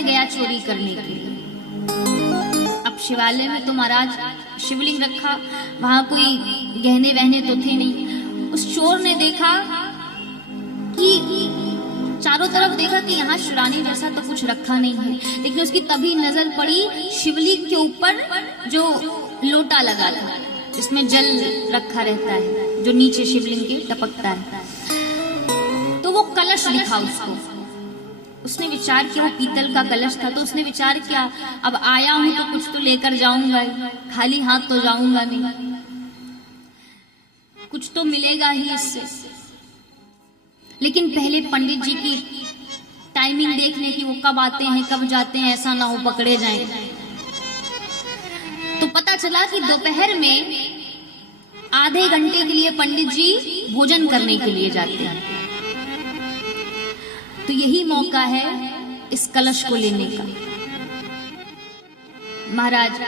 में गया चोरी करने के लिए। अब शिवालय में तो महाराज शिवलिंग रखा, वहां कोई गहने वहने तो थे नहीं। उस चोर ने देखा कि चारों तरफ देखा कि यहाँ शिवरानी जैसा तो कुछ रखा नहीं है, लेकिन उसकी तभी नजर पड़ी शिवलिंग के ऊपर जो लोटा लगा था जिसमें जल रखा रहता है, जो नीचे शिवलिंग के टपकता है। तो वो कलश दिखा उसको। उसने विचार किया, वो पीतल का कलश था, तो उसने विचार किया अब आया हूं तो कुछ तो लेकर जाऊंगा, खाली हाथ तो जाऊंगा नहीं, कुछ तो मिलेगा ही इससे। लेकिन पहले पंडित जी की टाइमिंग देख ले कि वो कब आते हैं कब जाते हैं, ऐसा ना हो पकड़े जाएं। तो पता चला कि दोपहर में आधे घंटे के लिए पंडित जी भोजन करने के लिए जाते हैं। तो यही मौका है इस कलश को लेने का। महाराज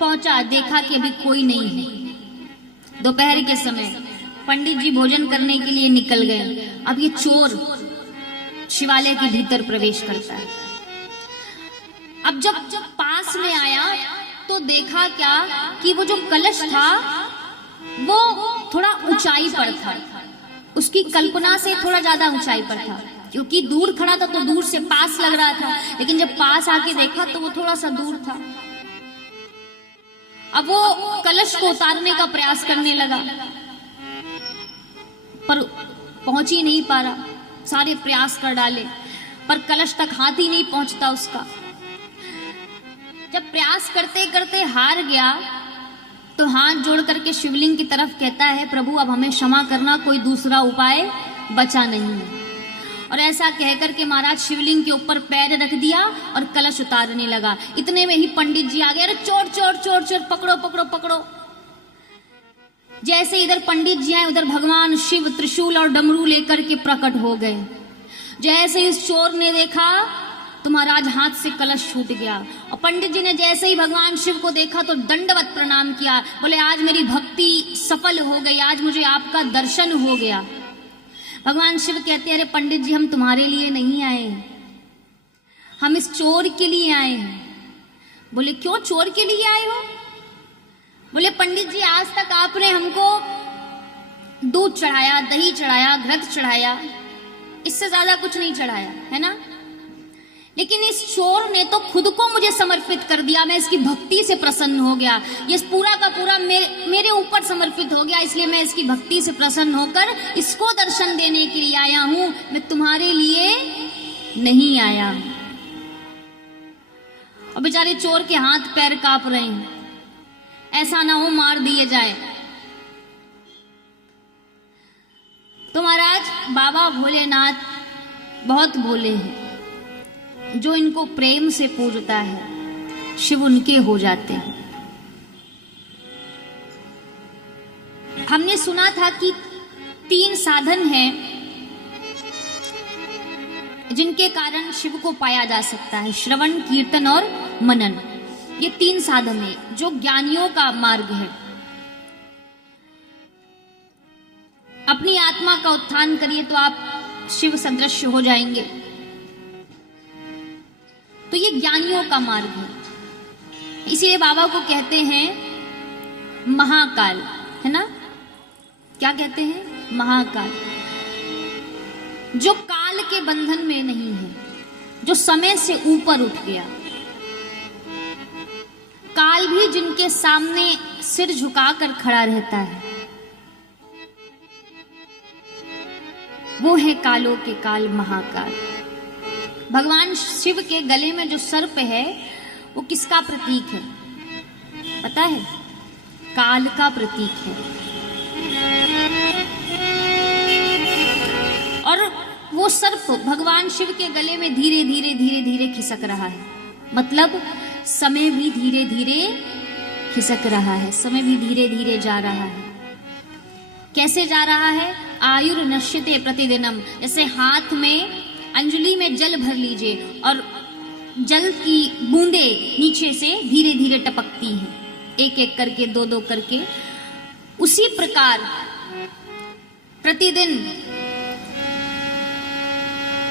पहुंचा, देखा कि अभी कोई नहीं है। दोपहर के समय पंडित जी भोजन करने के लिए निकल गए। अब ये चोर शिवालय के भीतर प्रवेश करता है। अब जब पास में आया तो देखा क्या कि वो जो कलश था वो थोड़ा ऊंचाई पर था, उसकी कल्पना से थोड़ा ज्यादा ऊंचाई पर था। क्योंकि दूर खड़ा था तो दूर से पास लग रहा था, लेकिन जब पास आके देखा तो वो थोड़ा सा दूर था। अब वो कलश को उतारने का प्रयास करने लगा पर पहुंच ही नहीं पा रहा। सारे प्रयास कर डाले पर कलश तक हाथ ही नहीं पहुंचता उसका। जब प्रयास करते करते हार गया तो हाथ जोड़ करके शिवलिंग की तरफ कहता है, प्रभु अब हमें क्षमा करना, कोई दूसरा उपाय बचा नहीं है। और ऐसा कहकर के महाराज शिवलिंग के ऊपर पैर रख दिया और कलश उतारने लगा। इतने में ही पंडित जी आ गए, अरे चोर चोर चोर चोर, पकड़ो पकड़ो पकड़ो। जैसे इधर पंडित जी आए उधर भगवान शिव त्रिशूल और डमरू लेकर के प्रकट हो गए। जैसे इस चोर ने देखा तो महाराज हाथ से कलश छूट गया। और पंडित जी ने जैसे ही भगवान शिव को देखा तो दंडवत प्रणाम किया, बोले आज मेरी भक्ति सफल हो गई, आज मुझे आपका दर्शन हो गया। भगवान शिव कहते अरे पंडित जी हम तुम्हारे लिए नहीं आए, हम इस चोर के लिए आए हैं। बोले क्यों चोर के लिए आए हो? बोले पंडित जी आज तक आपने हमको दूध चढ़ाया, दही चढ़ाया, घृत चढ़ाया, इससे ज्यादा कुछ नहीं चढ़ाया है ना, लेकिन इस चोर ने तो खुद को मुझे समर्पित कर दिया, मैं इसकी भक्ति से प्रसन्न हो गया, ये पूरा का पूरा मेरे ऊपर समर्पित हो गया, इसलिए मैं इसकी भक्ति से प्रसन्न होकर इसको दर्शन देने के लिए आया हूं, मैं तुम्हारे लिए नहीं आया। और बेचारे चोर के हाथ पैर कांप रहे हैं, ऐसा ना हो मार दिए जाए। तो महाराज बाबा भोलेनाथ बहुत भोले हैं, जो इनको प्रेम से पूजता है शिव उनके हो जाते हैं। हमने सुना था कि 3 साधन हैं जिनके कारण शिव को पाया जा सकता है, श्रवण, कीर्तन और मनन। ये 3 साधन है जो ज्ञानियों का मार्ग है। अपनी आत्मा का उत्थान करिए तो आप शिव सदृश हो जाएंगे। तो ये ज्ञानियों का मार्ग है, इसीलिए बाबा को कहते हैं महाकाल, है ना। क्या कहते हैं? महाकाल। जो काल के बंधन में नहीं है, जो समय से ऊपर उठ गया। काल भी जिनके सामने सिर झुकाकर खड़ा रहता है, वो है कालों के काल महाकाल। भगवान शिव के गले में जो सर्प है वो किसका प्रतीक है पता है? काल का प्रतीक है। और वो सर्प भगवान शिव के गले में धीरे धीरे धीरे धीरे खिसक रहा है, मतलब समय भी धीरे धीरे खिसक रहा है, समय भी धीरे धीरे जा रहा है। कैसे जा रहा है? आयुर नश्यते प्रतिदिनम। जैसे हाथ में अंजलि में जल भर लीजिए और जल की बूंदे नीचे से धीरे धीरे टपकती हैं, एक एक करके, 2-2 करके। उसी प्रकार प्रतिदिन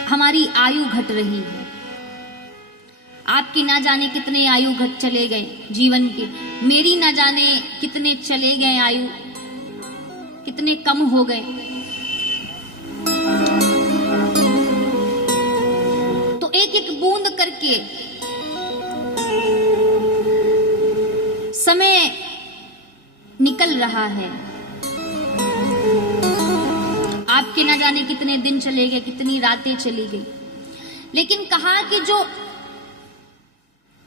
हमारी आयु घट रही है। आपकी ना जाने कितने आयु घट चले गए जीवन के, मेरी ना जाने कितने चले गए आयु, कितने कम हो गए। तो एक एक बूंद करके समय निकल रहा है। आपके ना जाने कितने दिन चले गए, कितनी रातें चली गई, लेकिन कहा कि जो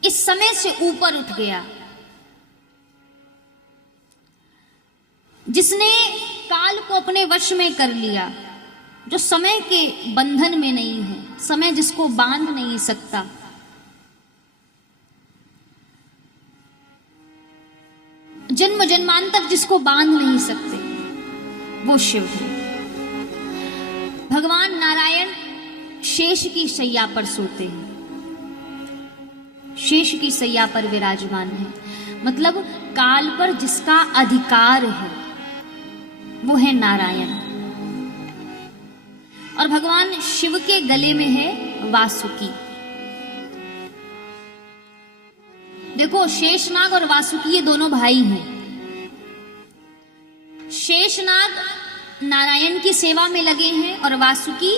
इस समय से ऊपर उठ गया, जिसने काल को अपने वश में कर लिया, जो समय के बंधन में नहीं है, समय जिसको बांध नहीं सकता, जन्म जन्मांतर जिसको बांध नहीं सकते, वो शिव है। भगवान नारायण शेष की शैया पर सोते हैं, शेष की शैया पर विराजमान है, मतलब काल पर जिसका अधिकार है वो है नारायण। और भगवान शिव के गले में है वासुकी। देखो, शेषनाग और वासुकी ये दोनों भाई हैं। शेषनाग नारायण की सेवा में लगे हैं और वासुकी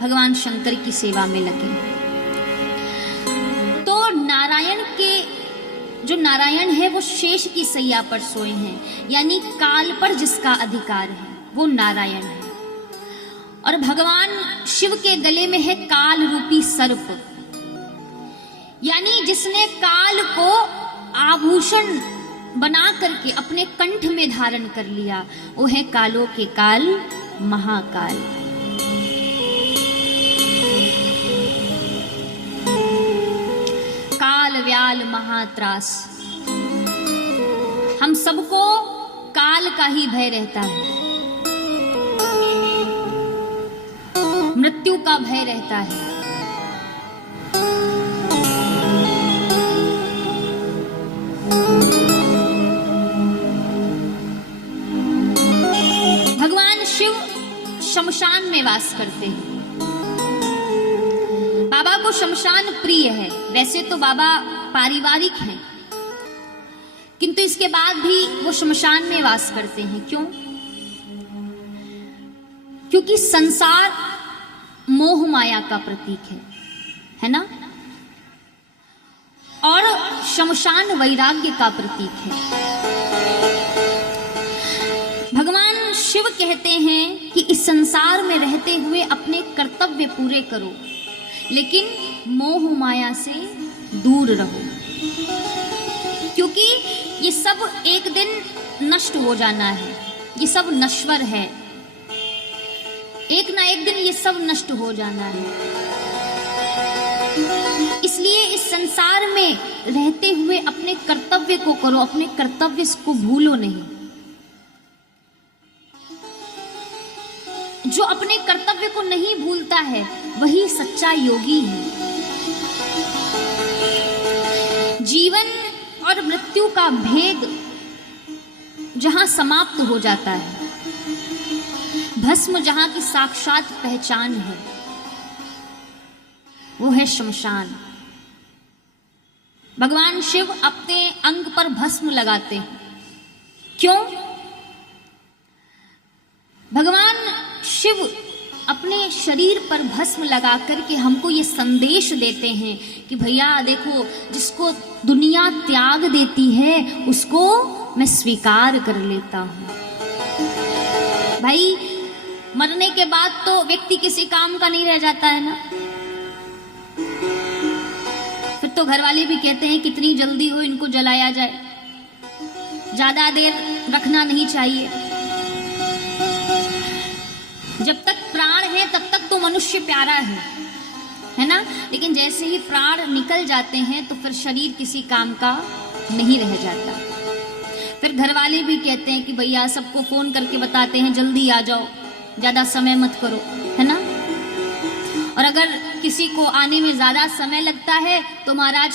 भगवान शंकर की सेवा में लगे हैं। तो नारायण के जो नारायण है वो शेष की सैया पर सोए हैं, यानी काल पर जिसका अधिकार है वो नारायण है। और भगवान शिव के गले में है काल रूपी सर्प, यानी जिसने काल को आभूषण बना करके अपने कंठ में धारण कर लिया, वो है कालों के काल महाकाल। काल व्याल महात्रास। हम सबको काल का ही भय रहता है, मृत्यु का भय रहता है। भगवान शिव शमशान में वास करते हैं। बाबा को शमशान प्रिय है। वैसे तो बाबा पारिवारिक हैं, किंतु इसके बाद भी वो शमशान में वास करते हैं। क्यों? क्योंकि संसार मोह माया का प्रतीक है ना? और शमशान वैराग्य का प्रतीक है। भगवान शिव कहते हैं कि इस संसार में रहते हुए अपने कर्तव्य पूरे करो, लेकिन मोह माया से दूर रहो, क्योंकि ये सब एक दिन नष्ट हो जाना है। ये सब नश्वर है, एक ना एक दिन ये सब नष्ट हो जाना है। इसलिए इस संसार में रहते हुए अपने कर्तव्य को करो, अपने कर्तव्य को भूलो नहीं। जो अपने कर्तव्य को नहीं भूलता है वही सच्चा योगी है। जीवन और मृत्यु का भेद जहां समाप्त हो जाता है, भस्म जहां की साक्षात पहचान है, वो है शमशान। भगवान शिव अपने अंग पर भस्म लगाते हैं। क्यों? भगवान शिव अपने शरीर पर भस्म लगा करके हमको ये संदेश देते हैं कि भैया देखो, जिसको दुनिया त्याग देती है उसको मैं स्वीकार कर लेता हूं। भाई, मरने के बाद तो व्यक्ति किसी काम का नहीं रह जाता है ना। फिर तो घर वाले भी कहते हैं कितनी जल्दी हो इनको जलाया जाए, ज्यादा देर रखना नहीं चाहिए। जब तक प्राण है तब तक तो मनुष्य प्यारा है ना? लेकिन जैसे ही प्राण निकल जाते हैं तो फिर शरीर किसी काम का नहीं रह जाता। फिर घर वाले भी कहते हैं कि भैया, सबको फोन करके बताते हैं जल्दी आ जाओ, ज्यादा समय मत करो, है ना? और अगर किसी को आने में ज्यादा समय लगता है तो महाराज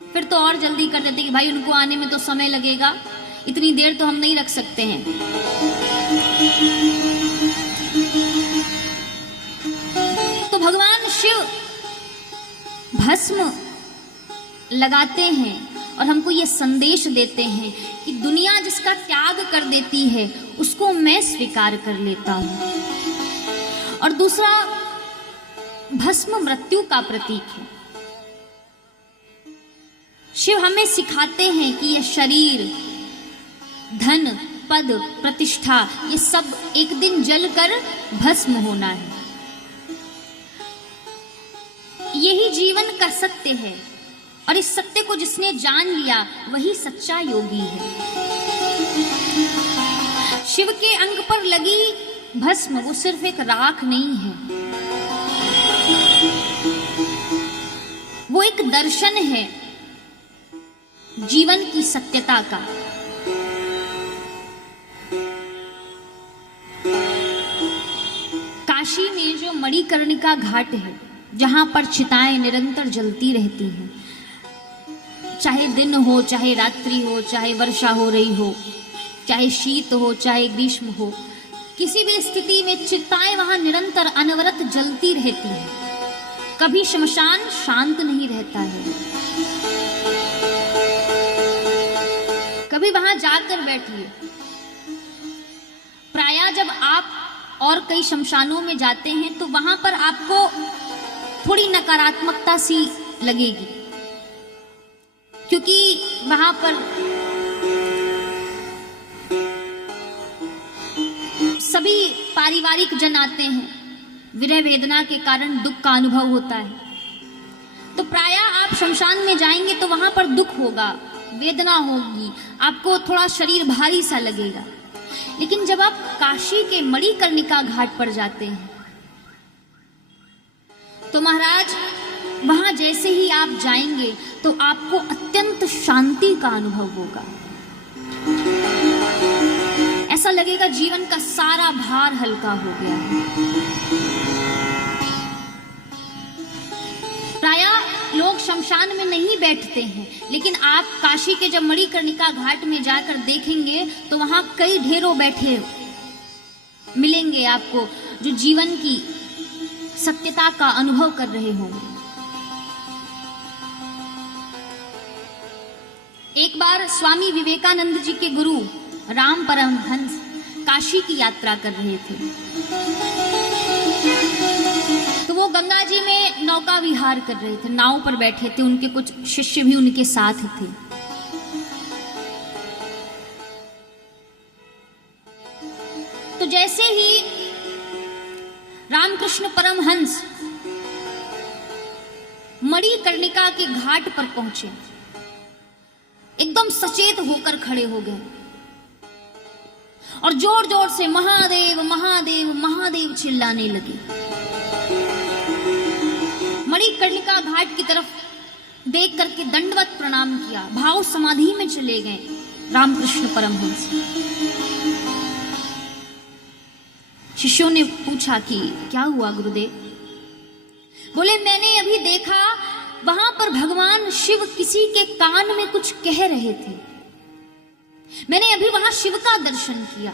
फिर तो और जल्दी कर देते कि भाई उनको आने में तो समय लगेगा, इतनी देर तो हम नहीं रख सकते हैं। भगवान शिव भस्म लगाते हैं और हमको ये संदेश देते हैं कि दुनिया जिसका त्याग कर देती है उसको मैं स्वीकार कर लेता हूं। और दूसरा, भस्म मृत्यु का प्रतीक है। शिव हमें सिखाते हैं कि यह शरीर, धन, पद, प्रतिष्ठा, ये सब एक दिन जलकर भस्म होना है। यही जीवन का सत्य है और इस सत्य को जिसने जान लिया वही सच्चा योगी है। शिव के अंग पर लगी भस्म वो सिर्फ एक राख नहीं है, वो एक दर्शन है जीवन की सत्यता का। काशी में जो मणिकर्णिका घाट है, जहां पर चिताएं निरंतर जलती रहती हैं, चाहे दिन हो, चाहे रात्रि हो, चाहे वर्षा हो रही हो, चाहे शीत हो, चाहे ग्रीष्म हो, किसी भी स्थिति में चिताएं वहां निरंतर अनवरत जलती रहती हैं। कभी शमशान शांत नहीं रहता है। कभी वहां जाकर बैठिए। प्रायः जब आप और कई शमशानों में जाते हैं तो वहां पर आपको थोड़ी नकारात्मकता सी लगेगी, क्योंकि वहां पर सभी पारिवारिक जन आते हैं, विरह वेदना के कारण दुख का अनुभव होता है। तो प्रायः आप शमशान में जाएंगे तो वहां पर दुख होगा, वेदना होगी, आपको थोड़ा शरीर भारी सा लगेगा। लेकिन जब आप काशी के मणिकर्णिका घाट पर जाते हैं तो महाराज वहां जैसे ही आप जाएंगे तो आपको अत्यंत शांति का अनुभव होगा। ऐसा लगेगा जीवन का सारा भार हल्का हो गया है। प्रायः लोग शमशान में नहीं बैठते हैं, लेकिन आप काशी के जब मणिकर्णिका घाट में जाकर देखेंगे तो वहां कई ढेरों बैठे मिलेंगे आपको, जो जीवन की सत्यता का अनुभव कर रहे होंगे। एक बार स्वामी विवेकानंद जी के गुरु राम परमहंस काशी की यात्रा कर रहे थे, तो वो गंगा जी में नौका विहार कर रहे थे, नाव पर बैठे थे, उनके कुछ शिष्य भी उनके साथ थे। तो जैसे ही रामकृष्ण परमहंस मणिकर्णिका के घाट पर पहुंचे, एकदम सचेत होकर खड़े हो गए और जोर जोर से महादेव महादेव महादेव चिल्लाने लगे। मणिकर्णिका घाट की तरफ देख करके दंडवत प्रणाम किया, भाव समाधि में चले गए रामकृष्ण परमहंस। शिष्यों ने पूछा कि क्या हुआ गुरुदेव? बोले, मैंने अभी देखा वहां पर भगवान शिव किसी के कान में कुछ कह रहे थे। मैंने अभी वहां शिव का दर्शन किया।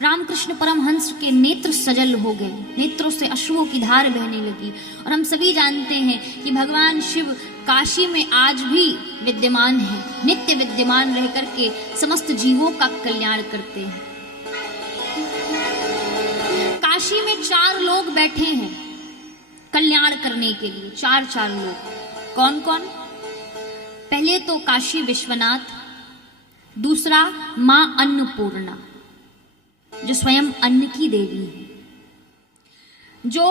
रामकृष्ण परमहंस के नेत्र सजल हो गए, नेत्रों से अश्रुओं की धार बहने लगी। और हम सभी जानते हैं कि भगवान शिव काशी में आज भी विद्यमान है, नित्य विद्यमान रह करके समस्त जीवों का कल्याण करते हैं। काशी में 4 लोग बैठे हैं कल्याण करने के लिए, 4 लोग। कौन कौन? पहले तो काशी विश्वनाथ, दूसरा मां अन्नपूर्णा जो स्वयं अन्न की देवी है। जो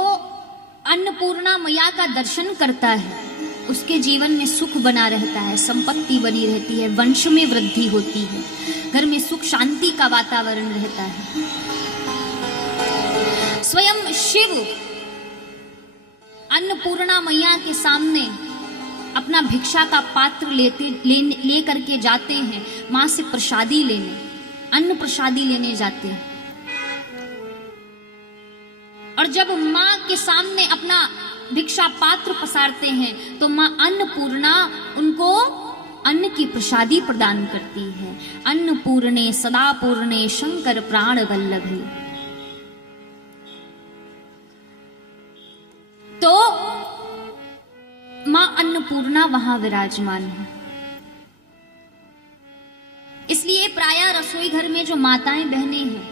अन्नपूर्णा मैया का दर्शन करता है उसके जीवन में सुख बना रहता है, संपत्ति बनी रहती है, वंश में वृद्धि होती है, घर में सुख शांति का वातावरण रहता है। स्वयं शिव अन्नपूर्णा मैया के सामने अपना भिक्षा का पात्र ले करके जाते हैं, मां से प्रसादी लेने, अन्न प्रसादी लेने जाते हैं। और जब मां के सामने अपना भिक्षा पात्र पसारते हैं तो मां अन्नपूर्णा उनको अन्न की प्रसादी प्रदान करती है। अन्नपूर्णे सदा पूर्णे शंकर प्राण वल्लभे। तो मां अन्नपूर्णा वहां विराजमान है। इसलिए प्रायः रसोई घर में जो माताएं बहनें हैं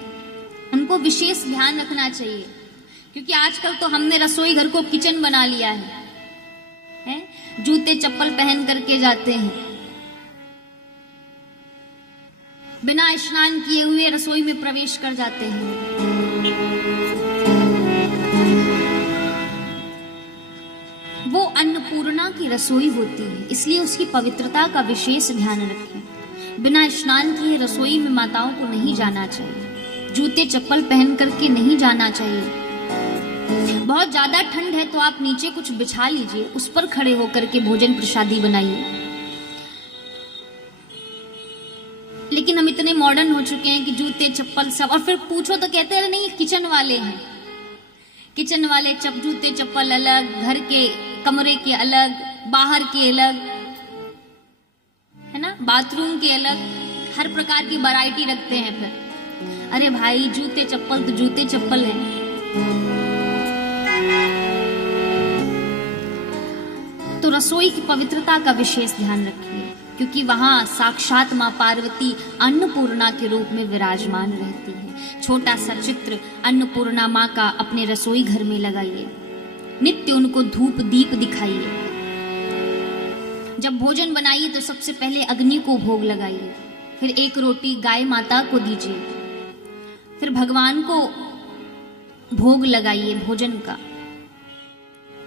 उनको विशेष ध्यान रखना चाहिए, क्योंकि आजकल तो हमने रसोई घर को किचन बना लिया है? जूते चप्पल पहन करके जाते हैं, बिना स्नान किए हुए रसोई में प्रवेश कर जाते हैं। वो अन्नपूर्णा की रसोई होती है, इसलिए उसकी पवित्रता का विशेष ध्यान रखें। बिना स्नान किए रसोई में माताओं को नहीं जाना चाहिए, जूते चप्पल पहन करके नहीं जाना चाहिए। बहुत ज्यादा ठंड है तो आप नीचे कुछ बिछा लीजिए, उस पर खड़े होकर के भोजन प्रसादी बनाइए। लेकिन हम इतने मॉडर्न हो चुके हैं कि जूते चप्पल सब, और फिर पूछो तो कहते हैं नहीं किचन वाले हैं, किचन वाले जूते चप्पल अलग, घर के कमरे के अलग, बाहर के अलग, है ना, बाथरूम के अलग, हर प्रकार की वैरायटी रखते हैं। फिर अरे भाई जूते चप्पल तो जूते चप्पल है। तो रसोई की पवित्रता का विशेष ध्यान रखिए, क्योंकि वहां साक्षात मां पार्वती अन्नपूर्णा के रूप में विराजमान रहती है। छोटा सा चित्र अन्नपूर्णा मां का अपने रसोई घर में लगाइए, नित्य उनको धूप दीप दिखाइए। जब भोजन बनाइए तो सबसे पहले अग्नि को भोग लगाइए, फिर एक रोटी गाय माता को दीजिए, फिर भगवान को भोग लगाइए भोजन का,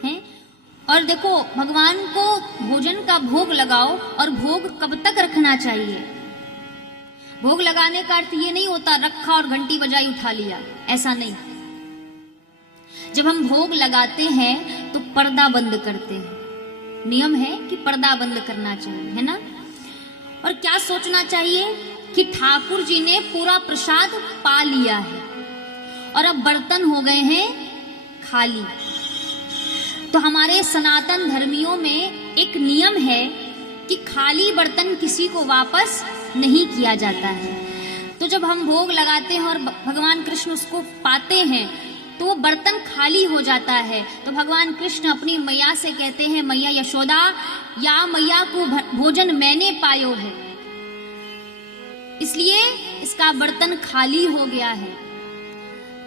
है। और देखो, भगवान को भोजन का भोग लगाओ, और भोग कब तक रखना चाहिए? भोग लगाने का अर्थ ये नहीं होता रखा और घंटी बजाई उठा लिया, ऐसा नहीं। जब हम भोग लगाते हैं तो पर्दा बंद करते हैं। नियम है कि पर्दा बंद करना चाहिए, है ना। और क्या सोचना चाहिए कि ठाकुर जी ने पूरा प्रसाद पा लिया है और अब बर्तन हो गए हैं खाली। तो हमारे सनातन धर्मियों में एक नियम है कि खाली बर्तन किसी को वापस नहीं किया जाता है। तो जब हम भोग लगाते हैं और भगवान कृष्ण उसको पाते हैं तो वो बर्तन खाली हो जाता है। तो भगवान कृष्ण अपनी मैया से कहते हैं, मैया यशोदा, या मैया को भोजन मैंने पायो है, इसलिए इसका बर्तन खाली हो गया है।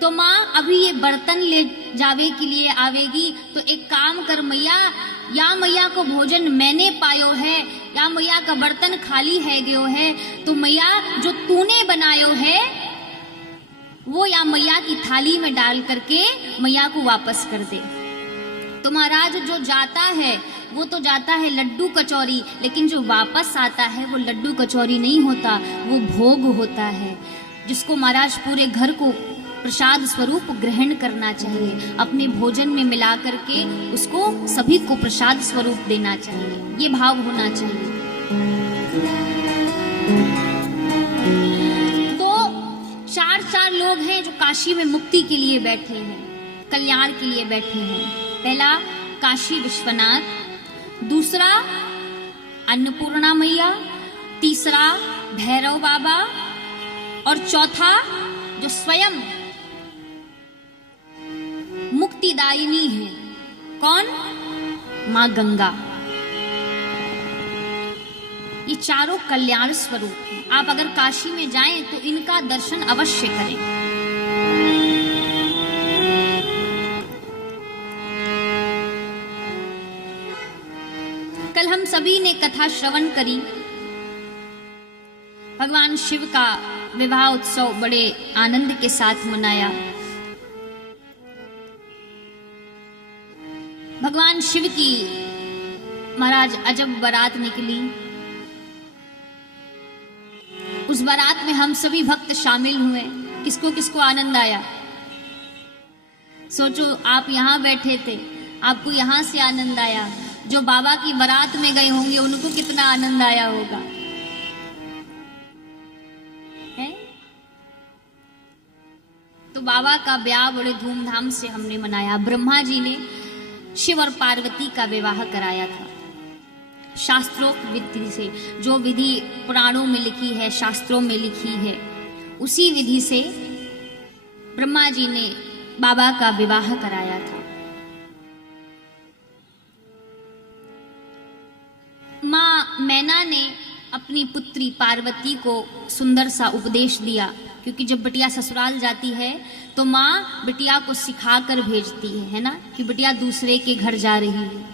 तो माँ अभी ये बर्तन ले जावे के लिए आवेगी, तो एक काम कर मैया, या मैया को भोजन मैंने पायो है, या मैया का बर्तन खाली है गयो है, तो मैया जो तूने बनायो है वो या मैया की थाली में डाल करके मैया को वापस कर दे। तो महाराज जो जाता है वो तो जाता है लड्डू कचौरी, लेकिन जो वापस आता है वो लड्डू कचौरी नहीं होता, वो भोग होता है, जिसको महाराज पूरे घर को प्रसाद स्वरूप ग्रहण करना चाहिए। अपने भोजन में मिला करके उसको सभी को प्रसाद स्वरूप देना चाहिए, ये भाव होना चाहिए। तो चार लोग हैं जो काशी में मुक्ति के लिए बैठे हैं, कल्याण के लिए बैठे हैं। पहला काशी विश्वनाथ, दूसरा अन्नपूर्णा मैया, तीसरा भैरव बाबा, और चौथा जो स्वयं मुक्तिदायिनी है, कौन? मां गंगा। ये चारों कल्याण स्वरूप हैं। आप अगर काशी में जाएं तो इनका दर्शन अवश्य करें। कल हम सभी ने कथा श्रवण करी, भगवान शिव का विवाह उत्सव बड़े आनंद के साथ मनाया। भगवान शिव की महाराज अजब बारात निकली। उस बारात में हम सभी भक्त शामिल हुए। किसको किसको आनंद आया? सोचो, आप यहां बैठे थे, आपको यहां से आनंद आया, जो बाबा की बारात में गए होंगे उनको कितना आनंद आया होगा, है? तो बाबा का ब्याह बड़े धूमधाम से हमने मनाया। ब्रह्मा जी ने शिव और पार्वती का विवाह कराया था। शास्त्रोक्त विधि से, जो विधि पुराणों में लिखी है, शास्त्रों में लिखी है, उसी विधि से ब्रह्मा जी ने बाबा का विवाह कराया था। माँ मैना ने अपनी पुत्री पार्वती को सुंदर सा उपदेश दिया, क्योंकि जब बिटिया ससुराल जाती है तो माँ बिटिया को सिखा कर भेजती है ना, कि बिटिया दूसरे के घर जा रही है।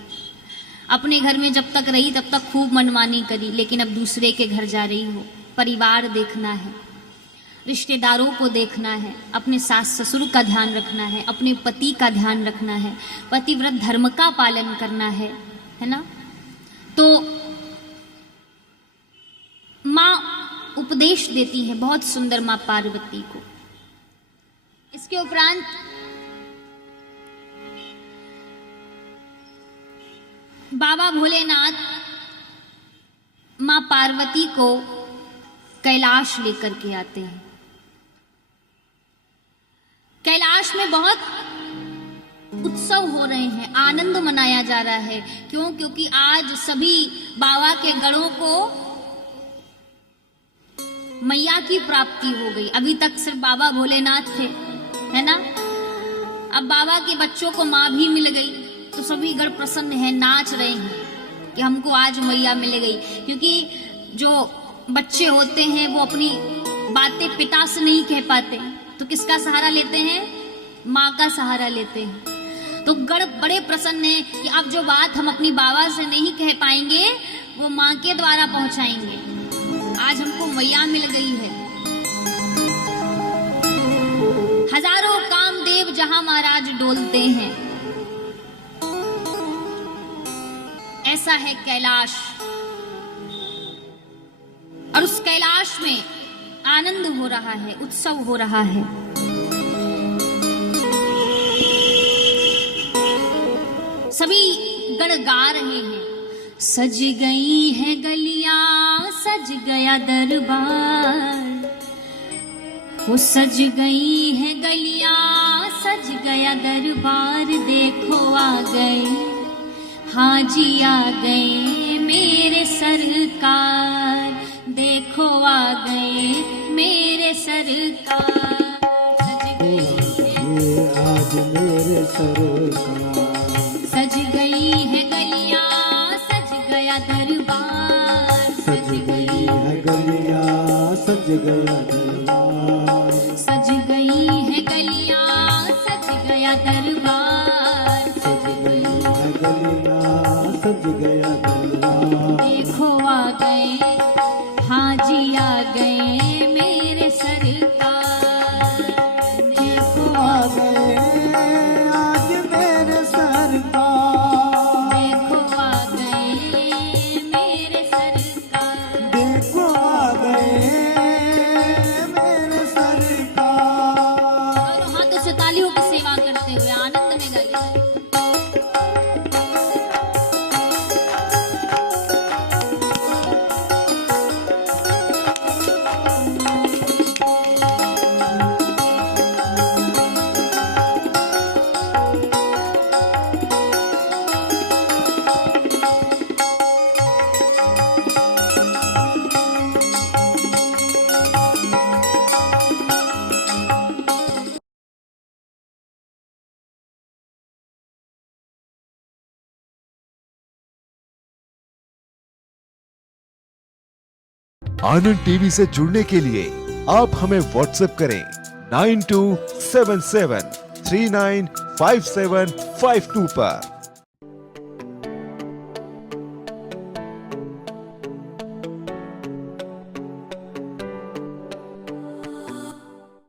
अपने घर में जब तक रही तब तक खूब मनमानी करी, लेकिन अब दूसरे के घर जा रही हो, परिवार देखना है, रिश्तेदारों को देखना है, अपने सास ससुर का ध्यान रखना है, अपने पति का ध्यान रखना है, पतिव्रत धर्म का पालन करना है ना। तो माँ उपदेश देती है बहुत सुंदर, माँ पार्वती को। इसके उपरांत बाबा भोलेनाथ माँ पार्वती को कैलाश लेकर के आते हैं। कैलाश में बहुत उत्सव हो रहे हैं, आनंद मनाया जा रहा है। क्यों? क्योंकि आज सभी बाबा के गणों को मैया की प्राप्ति हो गई। अभी तक सिर्फ बाबा भोलेनाथ थे, है ना। अब बाबा के बच्चों को माँ भी मिल गई, तो सभी गण प्रसन्न हैं, नाच रहे हैं कि हमको आज मैया मिल गई। क्योंकि जो बच्चे होते हैं वो अपनी बातें पिता से नहीं कह पाते, तो किसका सहारा लेते हैं? माँ का सहारा लेते हैं। तो गण बड़े प्रसन्न हैं कि अब जो बात हम अपनी बाबा से नहीं कह पाएंगे वो माँ के द्वारा पहुंचाएंगे। आज हमको मैया मिल गई है। हजारों कामदेव जहां महाराज डोलते हैं, ऐसा है कैलाश। और उस कैलाश में आनंद हो रहा है, उत्सव हो रहा है। सभी गण गा रहे हैं, सज गई है गलियां, सज गया दरबार, वो सज गई है गलियां, सज गया दरबार। देखो आ गए, हाँ जी आ गए मेरे सरकार, देखो आ गए मेरे सरकार। सज गई है आज मेरे सरकार, सज गई है गलियां, सज गया दरबार, सज गई है गलियां, सज गया दरबार, सज गई है गलियां, सज गया दरबार, सज गई है गलियां, सज गया दरबार। देखो आ गए, हाँ जी आ गए मेरे सरकार, देखो आ गए आज मेरे सरकार, देखो आ गए मेरे सरकार, देखो आ गए मेरे सरकार। दोनों हाथों से तालियों की सेवा करते हुए आनंद में गाइए। आनंद टीवी से जुड़ने के लिए आप हमें व्हाट्सएप करें 9277395752 पर।